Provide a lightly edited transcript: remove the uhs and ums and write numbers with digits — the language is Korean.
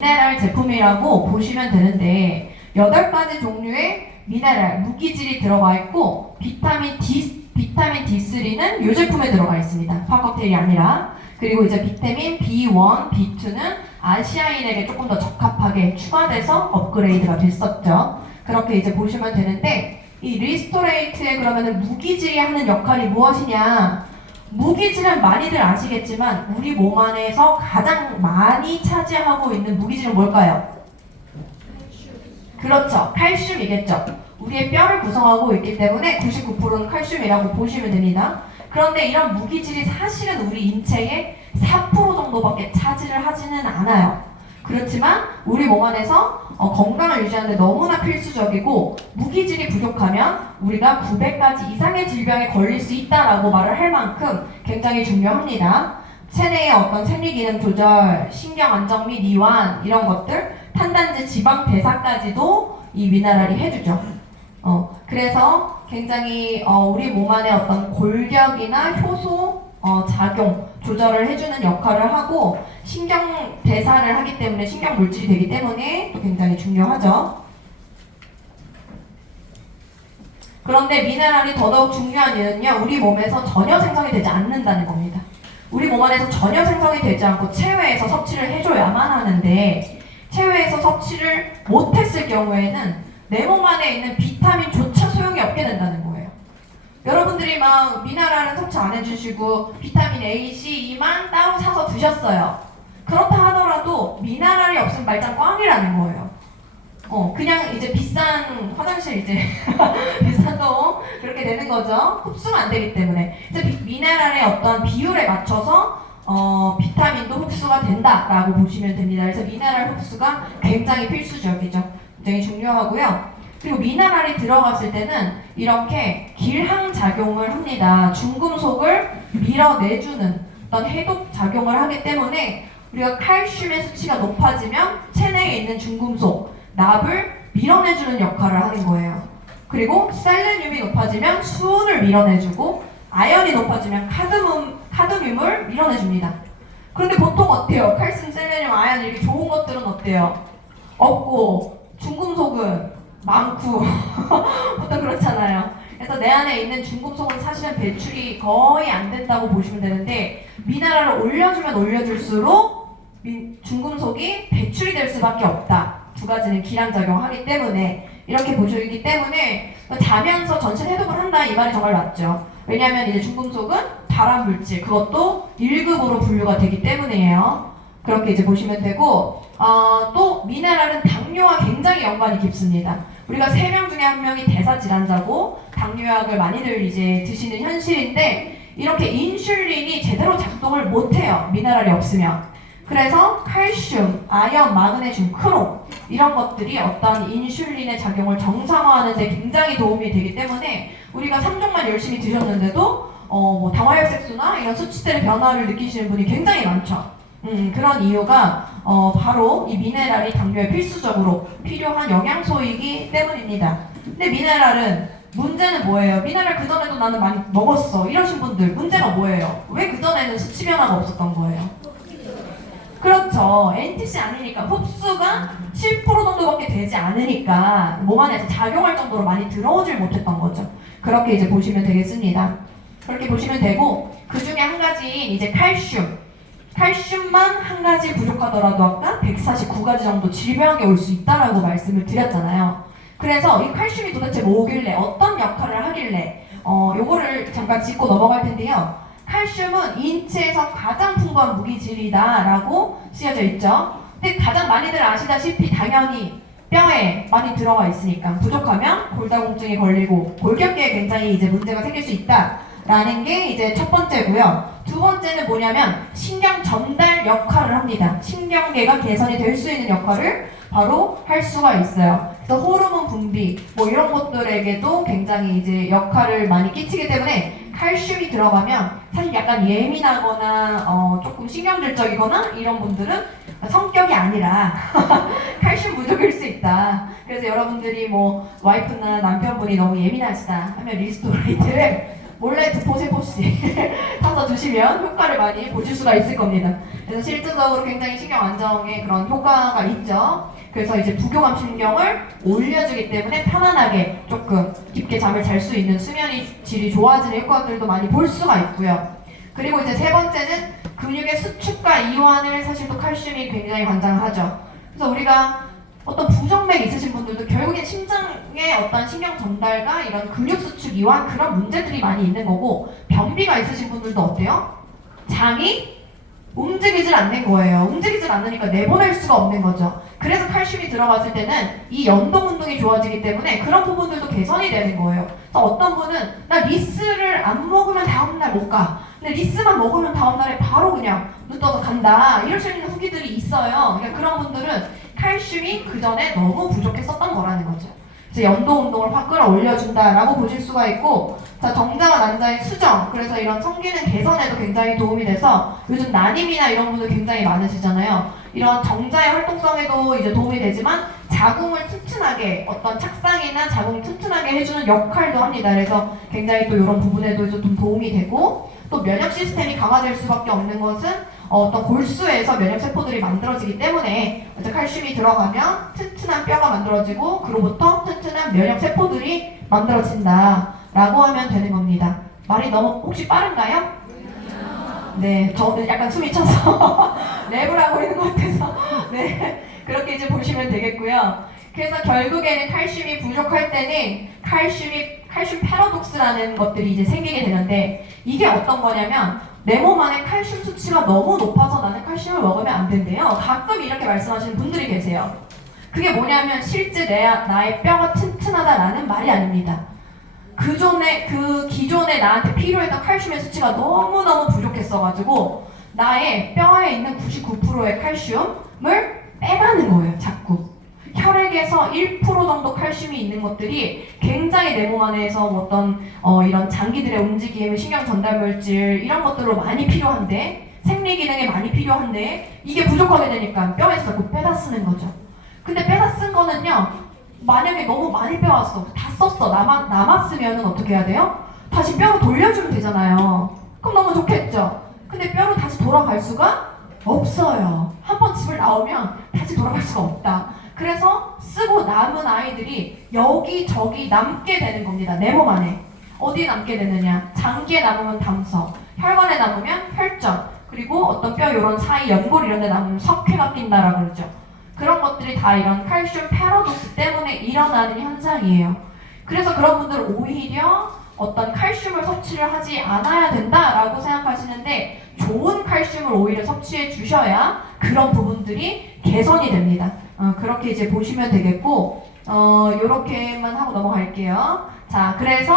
미네랄 제품이라고 보시면 되는데 8가지 종류의 미네랄, 무기질이 들어가 있고 비타민 D3는 이 제품에 들어가 있습니다. 팝칵테일이 아니라. 그리고 이제 비타민 B1, B2는 아시아인에게 조금 더 적합하게 추가돼서 업그레이드가 됐었죠. 그렇게 이제 보시면 되는데 이 리스토레이트의 그러면은 무기질이 하는 역할이 무엇이냐? 무기질은 많이들 아시겠지만 우리 몸 안에서 가장 많이 차지하고 있는 무기질은 뭘까요? 그렇죠. 칼슘이겠죠. 우리의 뼈를 구성하고 있기 때문에 99%는 칼슘이라고 보시면 됩니다. 그런데 이런 무기질이 사실은 우리 인체의 4% 정도밖에 차지를 하지는 않아요. 그렇지만 우리 몸 안에서 건강을 유지하는 데 너무나 필수적이고 무기질이 부족하면 우리가 900가지 이상의 질병에 걸릴 수 있다라고 말을 할 만큼 굉장히 중요합니다. 체내의 어떤 생리기능 조절, 신경 안정 및 이완 이런 것들, 탄단지 지방 대사까지도 이 미네랄이 해주죠. 그래서 굉장히 우리 몸 안에 어떤 골격이나 효소 작용, 조절을 해주는 역할을 하고 신경 대사를 하기 때문에 신경 물질이 되기 때문에 또 굉장히 중요하죠. 그런데 미네랄이 더더욱 중요한 이유는요, 우리 몸에서 전혀 생성이 되지 않는다는 겁니다. 우리 몸 안에서 전혀 생성이 되지 않고 체외에서 섭취를 해줘야만 하는데 체외에서 섭취를 못했을 경우에는 내 몸 안에 있는 비타민조차 소용이 없게 된다는 거예요. 여러분들이 막 미네랄은 섭취 안 해주시고 비타민 A, C, E만 따로 사서 드셨어요. 그렇다 하더라도 미네랄이 없으면 말짱 꽝이라는 거예요. 그냥 이제 비싼 화장실 이제 비싼 돈 그렇게 되는 거죠. 흡수가 안 되기 때문에. 그래서 미네랄의 어떤 비율에 맞춰서 비타민도 흡수가 된다라고 보시면 됩니다. 그래서 미네랄 흡수가 굉장히 필수적이죠. 굉장히 중요하고요. 그리고 미네랄이 들어갔을 때는 이렇게 길항작용을 합니다. 중금속을 밀어내주는 어떤 해독 작용을 하기 때문에 우리가 칼슘의 수치가 높아지면 체내에 있는 중금속, 납을 밀어내주는 역할을 하는 거예요. 그리고 셀레늄이 높아지면 수은을 밀어내주고 아연이 높아지면 카드뮴을 밀어내줍니다. 그런데 보통 어때요? 칼슘, 셀레늄, 아연 이렇게 좋은 것들은 어때요? 없고 중금속은 많고 보통 그렇잖아요. 그래서 내 안에 있는 중금속은 사실은 배출이 거의 안 된다고 보시면 되는데 미네랄을 올려주면 올려줄수록 중금속이 배출이 될 수밖에 없다. 두 가지는 기량작용하기 때문에 이렇게 보시기 때문에 자면서 전신 해독을 한다 이 말이 정말 맞죠. 왜냐하면 이제 중금속은 발암물질 그것도 1급으로 분류가 되기 때문이에요. 그렇게 이제 보시면 되고 또 미네랄은 당뇨와 굉장히 연관이 깊습니다. 우리가 3명 중에 1명이 대사질환자고 당뇨약을 많이들 이제 드시는 현실인데 이렇게 인슐린이 제대로 작동을 못해요. 미네랄이 없으면. 그래서 칼슘, 아연, 마그네슘, 크롬 이런 것들이 어떤 인슐린의 작용을 정상화하는 데 굉장히 도움이 되기 때문에 우리가 3종만 열심히 드셨는데도 뭐 당화혈색소나 이런 수치들의 변화를 느끼시는 분이 굉장히 많죠. 그런 이유가 바로 이 미네랄이 당뇨에 필수적으로 필요한 영양소이기 때문입니다. 근데 미네랄은 문제는 뭐예요? 미네랄 그전에도 나는 많이 먹었어 이러신 분들 문제가 뭐예요? 왜 그전에는 수치 변화가 없었던 거예요? 그렇죠. NTC 아니니까 흡수가 7% 정도밖에 되지 않으니까 몸 안에서 작용할 정도로 많이 들어오질 못했던 거죠. 그렇게 이제 보시면 되겠습니다. 그렇게 보시면 되고 그 중에 한 가지인 이제 칼슘만 한 가지 부족하더라도 아까 149가지 정도 질병이 올 수 있다라고 말씀을 드렸잖아요. 그래서 이 칼슘이 도대체 뭐길래 어떤 역할을 하길래 요거를 잠깐 짚고 넘어갈 텐데요. 칼슘은 인체에서 가장 풍부한 무기질이다라고 쓰여져 있죠. 근데 가장 많이들 아시다시피 당연히 뼈에 많이 들어가 있으니까 부족하면 골다공증에 걸리고 골격계에 굉장히 이제 문제가 생길 수 있다라는 게 이제 첫 번째고요. 두 번째는 뭐냐면 신경 전달 역할을 합니다. 신경계가 개선이 될 수 있는 역할을 바로 할 수가 있어요. 그래서 호르몬 분비 뭐 이런 것들에게도 굉장히 이제 역할을 많이 끼치기 때문에 칼슘이 들어가면 사실 약간 예민하거나 조금 신경질적이거나 이런 분들은 성격이 아니라 칼슘 부족일 수 있다. 그래서 여러분들이 뭐 와이프나 남편분이 너무 예민하시다 하면 리스토레이트를 몰래 드포세포씨 타서 주시면 효과를 많이 보실 수가 있을 겁니다. 그래서 실질적으로 굉장히 신경 안정에 그런 효과가 있죠. 그래서 이제 부교감 신경을 올려주기 때문에 편안하게 조금 깊게 잠을 잘 수 있는 수면이 질이 좋아지는 효과들도 많이 볼 수가 있고요. 그리고 이제 세 번째는 근육의 수축과 이완을 사실 또 칼슘이 굉장히 관장하죠. 그래서 우리가 어떤 부정맥 있으신 분들도 결국엔 심장의 어떤 신경 전달과 이런 근육 수축 이완 그런 문제들이 많이 있는 거고, 변비가 있으신 분들도 어때요? 장이 움직이질 않는 거예요. 움직이질 않으니까 내보낼 수가 없는 거죠. 그래서 칼슘이 들어갔을 때는 이 연동 운동이 좋아지기 때문에 그런 부분들도 개선이 되는 거예요. 그래서 어떤 분은 나 리스를 안 먹으면 다음날 못 가. 근데 리스만 먹으면 다음날에 바로 그냥 눈 떠서 간다. 이럴 수 있는 후기들이 있어요. 그러니까 그런 분들은 칼슘이 그 전에 너무 부족했었던 거라는 거죠. 그래서 연동 운동을 확 끌어올려준다라고 보실 수가 있고, 자, 정자와 난자의 수정, 그래서 이런 성기능 개선에도 굉장히 도움이 돼서 요즘 난임이나 이런 분들 굉장히 많으시잖아요. 이런 정자의 활동성에도 이제 도움이 되지만 자궁을 튼튼하게, 어떤 착상이나 자궁을 튼튼하게 해주는 역할도 합니다. 그래서 굉장히 또 이런 부분에도 좀 도움이 되고, 또 면역 시스템이 강화될 수밖에 없는 것은 어떤 골수에서 면역 세포들이 만들어지기 때문에 이제 칼슘이 들어가면 튼튼한 뼈가 만들어지고 그로부터 튼튼한 면역 세포들이 만들어진다라고 하면 되는 겁니다. 말이 너무 혹시 빠른가요? 네, 저는 약간 숨이 차서 랩을 하고 있는 것 같아서 네, 그렇게 이제 보시면 되겠고요. 그래서 결국에는 칼슘이 부족할 때는 칼슘 패러독스라는 것들이 이제 생기게 되는데, 이게 어떤 거냐면 내 몸 안에 칼슘 수치가 너무 높아서 나는 칼슘을 먹으면 안 된대요. 가끔 이렇게 말씀하시는 분들이 계세요. 그게 뭐냐면 실제 나의 뼈가 튼튼하다라는 말이 아닙니다. 그 기존에 나한테 필요했던 칼슘의 수치가 너무너무 부족했어가지고 나의 뼈에 있는 99%의 칼슘을 빼가는 거예요, 자꾸. 혈액에서 1% 정도 칼슘이 있는 것들이 굉장히 내 몸 안에서 어떤 이런 장기들의 움직임, 신경 전달 물질 이런 것들로 많이 필요한데, 생리 기능에 많이 필요한데 이게 부족하게 되니까 뼈에서 자꾸 빼다 쓰는 거죠. 근데 빼다 쓴 거는요, 만약에 너무 많이 빼왔어, 다 썼어, 남았으면은 어떻게 해야 돼요? 다시 뼈로 돌려주면 되잖아요. 그럼 너무 좋겠죠. 근데 뼈로 다시 돌아갈 수가 없어요. 한 번 집을 나오면 다시 돌아갈 수가 없다. 그래서 쓰고 남은 아이들이 여기저기 남게 되는 겁니다. 내 몸 안에. 어디에 남게 되느냐? 장기에 남으면 담석, 혈관에 남으면 혈전, 그리고 어떤 뼈 이런 사이 연골 이런 데 남으면 석회가 낀다라고 그러죠. 그런 것들이 다 이런 칼슘 패러독스 때문에 일어나는 현상이에요. 그래서 그런 분들은 오히려 어떤 칼슘을 섭취를 하지 않아야 된다라고 생각하시는데, 좋은 칼슘을 오히려 섭취해 주셔야 그런 부분들이 개선이 됩니다. 그렇게 이제 보시면 되겠고, 요렇게만 하고 넘어갈게요. 자, 그래서